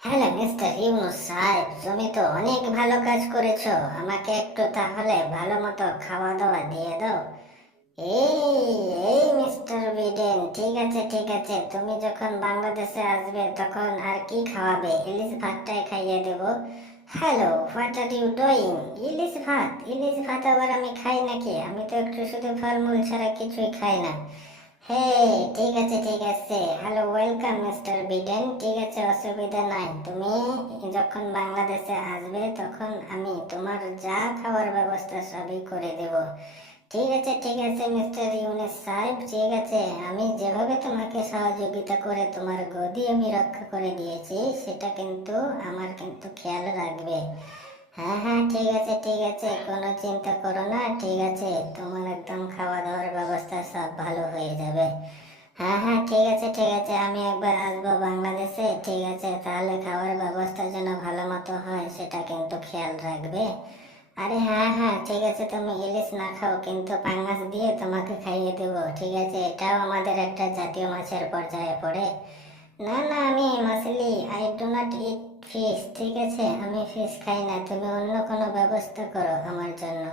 Hello mister Yunus সাহেব তুমি তো অনেক ভালো কাজ করেছ। আমাকে একটু তাহলে ভালো মতো খাওয়া দাওয়া দিয়ে দাও। এই এই মিস্টার বিডেন, ঠিক আছে ঠিক আছে। তুমি যখন বাংলাদেশে আসবে তখন আর কি খাওয়াবে? ইলিশ ভাতটাই খাইয়ে দেব। Hello what are you doing ইলিশ ভাত ইলিশ ভাত আবার আমি খাই নাকি? আমি তো একটু শুধু ফলমূল ছাড়া কিছুই খাই না। হে ঠিক আছে ঠিক আছে। হ্যালো ওয়েলকাম মিস্টার বিডেন ঠিক আছে, অসুবিধা নাই। তুমি যখন বাংলাদেশে আসবে, তখন আমি তোমার যা খাওয়ার ব্যবস্থা সবই করে দেব। ঠিক আছে ঠিক আছে মিস্টার ইউনিস সাহেব, ঠিক আছে। আমি যেভাবে তোমাকে সহযোগিতা করে তোমার গদি আমি রক্ষা করে দিয়েছি, সেটা কিন্তু আমার কিন্তু খেয়াল রাখবে। হ্যাঁ হ্যাঁ ঠিক আছে ঠিক আছে, কোনো চিন্তা করো না, ঠিক আছে। তোমার একদম খাওয়া দাওয়ার ব্যবস্থা সব ভালো হয়ে যাবে। ঠিক আছে ঠিক আছে, আমি একবার আসব বাংলাদেশে, ঠিক আছে, তাহলে খাওয়ার ব্যবস্থা যেন ভালো মতো হয়, সেটা কিন্তু খেয়াল রাখবে। আরে হ্যাঁ হ্যাঁ ঠিক আছে, তুমি ইলিশ না খাও, কিন্তু পাঙ্গাস দিয়ে তোমাকে খাইয়ে দেবো, ঠিক আছে, এটাও আমাদের একটা জাতীয় মাছের পর্যায়ে পড়ে। না না, আমি মাছলি I do not eat fish ঠিক আছে, আমি ফিশ খাই না, তুমি অন্য কোনো ব্যবস্থা করো আমার জন্য।